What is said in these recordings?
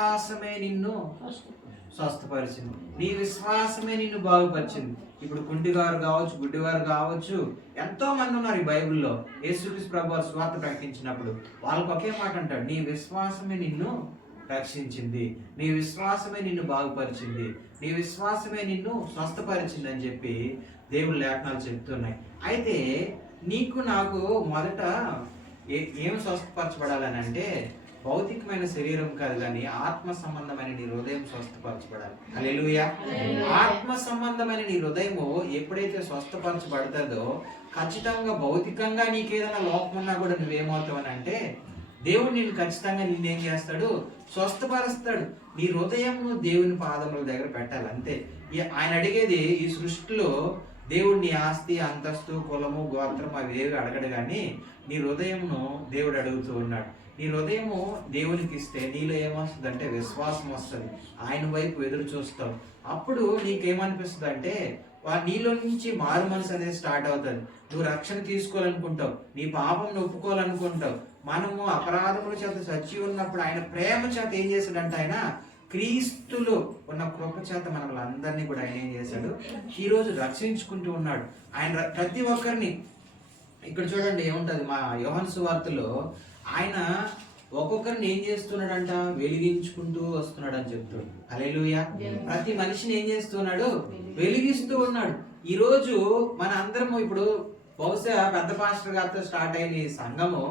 విశ్వాసమే నిన్ను స్వస్థపరిచింది, నీ విశ్వాసమే నిన్ను బాగుపరిచింది. ఇప్పుడు కుంటివారు కావచ్చు, గుడ్డివారు కావచ్చు, ఎంతో మంది ఉన్నారు ఈ బైబిల్లో. యేసుక్రీస్తు ప్రభువు సువార్త ప్రకటించినప్పుడు వాళ్ళకి ఒకే మాట అంటాడు, నీ విశ్వాసమే నిన్ను రక్షించింది, నీ విశ్వాసమే నిన్ను బాగుపరిచింది, నీ విశ్వాసమే నిన్ను స్వస్థపరిచింది అని చెప్పి దేవుని లేఖనాలు చెప్తున్నాయి. అయితే నీకు నాకు మొదట ఏం స్వస్థపరచబడాలని అంటే భౌతికమైన శరీరం కాదు కానీ ఆత్మ సంబంధమైన నీ హృదయం స్వస్థపరచబడాలి. హల్లెలూయా. ఆత్మ సంబంధమైన నీ హృదయము ఎప్పుడైతే స్వస్థపరచబడుతుందో ఖచ్చితంగా భౌతికంగా నీకేదైనా లోపం ఉన్నా కూడా నువ్వేమవుతావని అంటే దేవుడు నిన్ను ఖచ్చితంగా నిన్నేం చేస్తాడు, స్వస్థపరుస్తాడు. నీ హృదయం దేవుని పాదముల దగ్గర పెట్టాలి, అంతే. ఆయన అడిగేది ఈ సృష్టిలో దేవుడు నీ ఆస్తి, అంతస్తు, కులము, గోత్రం అవి ఏవి అడగడు కానీ నీ హృదయంను దేవుడు అడుగుతూ ఉన్నాడు. నీ హృదయము దేవునికి ఇస్తే నీలో ఏమొస్తుంది అంటే విశ్వాసం వస్తుంది, ఆయన వైపు ఎదురు చూస్తావు. అప్పుడు నీకేమనిపిస్తుంది అంటే నీలో నుంచి మారు మనసు అనేది స్టార్ట్ అవుతుంది. నువ్వు రక్షణ తీసుకోవాలనుకుంటావు, నీ పాపం ఒప్పుకోవాలనుకుంటావు. మనము అపరాధముల చేత చచ్చి ఉన్నప్పుడు ఆయన ప్రేమ చేత ఏం చేశాడంటే ఆయన క్రీస్తులో ఉన్న కృప చేత మనల్ని అందరినీ కూడా ఆయన ఏం చేశాడు, ఈరోజు రక్షించుకుంటూ ఉన్నాడు. ఆయన ప్రతి ఒక్కరిని ఇక్కడ చూడండి ఏముంటది, మా యోహాను సువార్తలో ఆయన ఒక్కొక్కరిని ఏం చేస్తున్నాడంట, వెలిగించుకుంటూ వస్తున్నాడు అని చెప్తాడు. హల్లెలూయా. ప్రతి మనిషిని ఏం చేస్తున్నాడు, వెలిగిస్తూ ఉన్నాడు. ఈ రోజు మన అందరము ఇప్పుడు బహుశా పెద్ద పాస్టర్ గారితో స్టార్ట్ అయిన ఈ సంఘము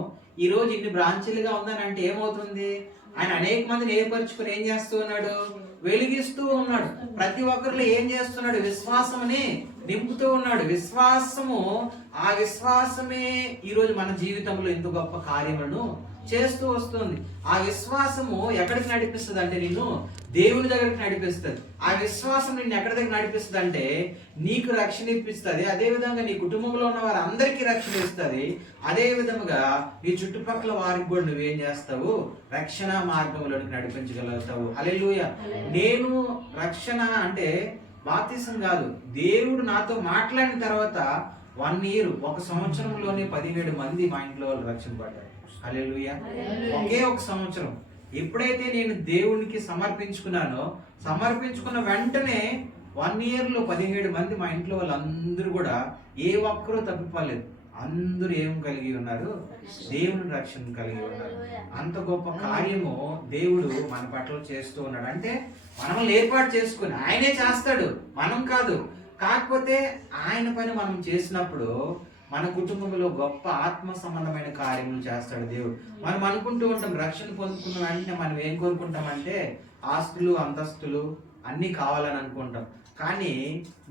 ఈ రోజు ఇన్ని బ్రాంచీలుగా ఉందని అంటే ఏమవుతుంది, ఆయన అనేక మందిని ఏర్పరచుకుని ఏం చేస్తూ ఉన్నాడు, వెలిగిస్తూ ఉన్నాడు. ప్రతి ఒక్కరిలో ఏం చేస్తున్నాడు, విశ్వాసమని నింపుతూ ఉన్నాడు. విశ్వాసము, ఆ విశ్వాసమే ఈరోజు మన జీవితంలో ఇంత గొప్ప కార్యములను చేస్తూ వస్తుంది. ఆ విశ్వాసము ఎక్కడికి నడిపిస్తుంది అంటే నిన్ను దేవుని దగ్గరికి నడిపిస్తుంది. ఆ విశ్వాసం నిన్ను ఎక్కడి దగ్గర నడిపిస్తుంది అంటే నీకు రక్షణ ఇప్పిస్తుంది, అదే విధంగా నీ కుటుంబంలో ఉన్న వారు అందరికీ రక్షణ ఇస్తుంది, అదే విధముగా నీ చుట్టుపక్కల వారికి కూడా నువ్వేం చేస్తావు, రక్షణ మార్గంలోనికి నడిపించగలుగుతావు. హల్లెలూయా. నేను రక్షణ అంటే బాప్తిసం కాదు, దేవుడు నాతో మాట్లాడిన తర్వాత 1 year 1 సంవత్సరంలోనే 17 మంది మా ఇంట్లో వాళ్ళు రక్షణ పడ్డారు. హల్లెలూయా. ఒకే 1 సంవత్సరం ఎప్పుడైతే నేను దేవునికి సమర్పించుకున్నానో, సమర్పించుకున్న వెంటనే 1 year లో 17 మంది మా ఇంట్లో వాళ్ళందరూ కూడా ఏ ఒక్కరూ తప్పిపోలేదు. అందరూ ఏం కలిగి ఉన్నారు, దేవుని రక్షణ కలిగి ఉన్నారు. అంత గొప్ప కార్యము దేవుడు మన పట్ల చేస్తూ ఉన్నాడు. అంటే మనల్ని ఏర్పాటు చేసుకుని ఆయనే చేస్తాడు, మనం కాదు. కాకపోతే ఆయన పని మనం చేసినప్పుడు మన కుటుంబంలో గొప్ప ఆత్మ సంబంధమైన కార్యములు చేస్తాడు దేవుడు. మనం అనుకుంటూ ఉంటాం రక్షణ పొందుకున్న వెంటనే మనం ఏం కోరుకుంటామంటే ఆస్తులు, అంతస్తులు అన్నీ కావాలని అనుకుంటాం. కానీ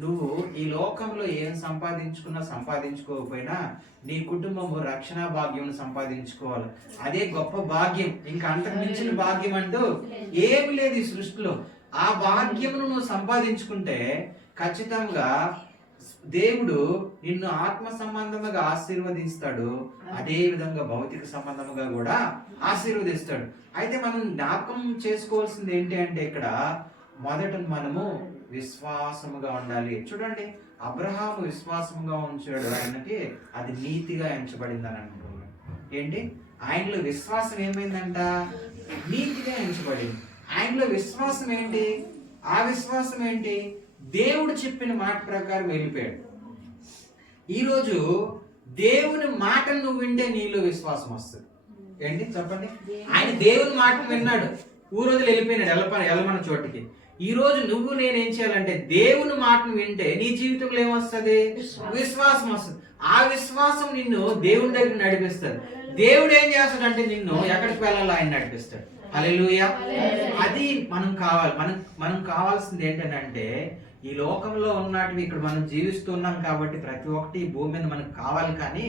నువ్వు ఈ లోకంలో ఏం సంపాదించుకున్నా సంపాదించుకోకపోయినా నీ కుటుంబము రక్షణ భాగ్యం సంపాదించుకోవాలి. అదే గొప్ప భాగ్యం. ఇంకా అంతకు మించిన భాగ్యం అంటూ ఏమి లేదు ఈ సృష్టిలో. ఆ భాగ్యమును నువ్వు సంపాదించుకుంటే ఖచ్చితంగా దేవుడు నిన్ను ఆత్మ సంబంధముగా ఆశీర్వదిస్తాడు, అదే విధంగా భౌతిక సంబంధముగా కూడా ఆశీర్వదిస్తాడు. అయితే మనం జ్ఞాపకం చేసుకోవాల్సింది ఏంటి అంటే ఇక్కడ మొదట మనము విశ్వాసముగా ఉండాలి. చూడండి, అబ్రహాము విశ్వాసముగా ఉంచాడు, ఆయనకి అది నీతిగా ఎంచబడింది అని అంటున్నాడు. ఏంటి, ఆయనలో విశ్వాసం ఏమైందంట, నీతిగా ఎంచబడింది. ఆయనలో విశ్వాసం ఏంటి, ఆ విశ్వాసం ఏంటి, దేవుడు చెప్పిన మాట ప్రకారం వెళ్ళిపోయాడు. ఈరోజు దేవుని మాటను నువ్వు వింటే నీలో విశ్వాసం వస్తుంది. ఏంటి చెప్పండి, ఆయన దేవుని మాటను విన్నాడు, ఊరోజులు వెళ్ళిపోయినాడు ఎలమన చోటికి. ఈ రోజు నువ్వు నేనేం చేయాలంటే దేవుని మాటను వింటే నీ జీవితంలో ఏమొస్తుంది, విశ్వాసం వస్తుంది. ఆ విశ్వాసం నిన్ను దేవుని దగ్గర నడిపిస్తుంది. దేవుడు ఏం చేస్తాడంటే నిన్ను ఎక్కడికి వెళ్ళాలో ఆయన నడిపిస్తాడు. హల్లెలూయా. అది మనం కావాలి. మనం కావాల్సింది ఏంటంటే ఈ లోకంలో ఉన్నటివి ఇక్కడ మనం జీవిస్తున్నాం కాబట్టి ప్రతి ఒక్కటి ఈ భూమి మీద మనకు కావాలి. కానీ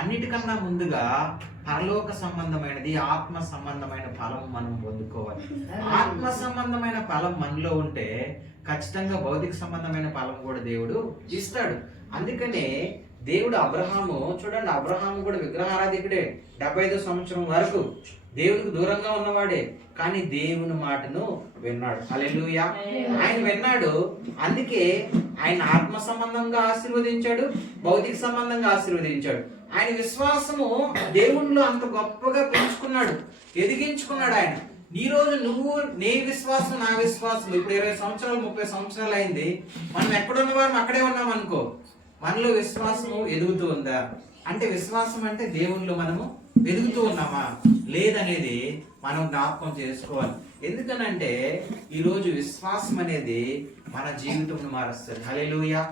అన్నిటికన్నా ముందుగా పరలోక సంబంధమైనది, ఆత్మ సంబంధమైన ఫలం మనం పొందుకోవాలి. ఆత్మ సంబంధమైన ఫలం మనలో ఉంటే ఖచ్చితంగా భౌతిక సంబంధమైన ఫలం కూడా దేవుడు ఇస్తాడు. అందుకనే దేవుడు అబ్రహాము, చూడండి, అబ్రహాము కూడా విగ్రహారాధికుడే. 75 సంవత్సరం వరకు దేవునికి దూరంగా ఉన్నవాడే, కానీ దేవుని మాటను విన్నాడు. హల్లెలూయా. ఆయన విన్నాడు, అందుకే ఆయన ఆత్మ సంబంధంగా ఆశీర్వదించాడు, భౌతిక సంబంధంగా ఆశీర్వదించాడు. ఆయన విశ్వాసము దేవునిలో అంత గొప్పగా పెంచుకున్నాడు, ఎదిగించుకున్నాడు. ఆయన ఈ రోజు నువ్వు నీ విశ్వాసం నా విశ్వాసం ఇప్పుడు 20 సంవత్సరాలు 30 సంవత్సరాలు అయింది, మనం ఎక్కడున్న వారం అక్కడే ఉన్నాం అనుకో, మనలో విశ్వాసం ఎదుగుతూ ఉందా అంటే విశ్వాసం అంటే దేవునిలో మనము ఎదుగుతూ ఉన్నామా లేదనేది మనం జ్ఞాపకం చేసుకోవాలి. ఎందుకనంటే ఈరోజు విశ్వాసం అనేది మన జీవితం మారుస్తుంది. హల్లెలూయా.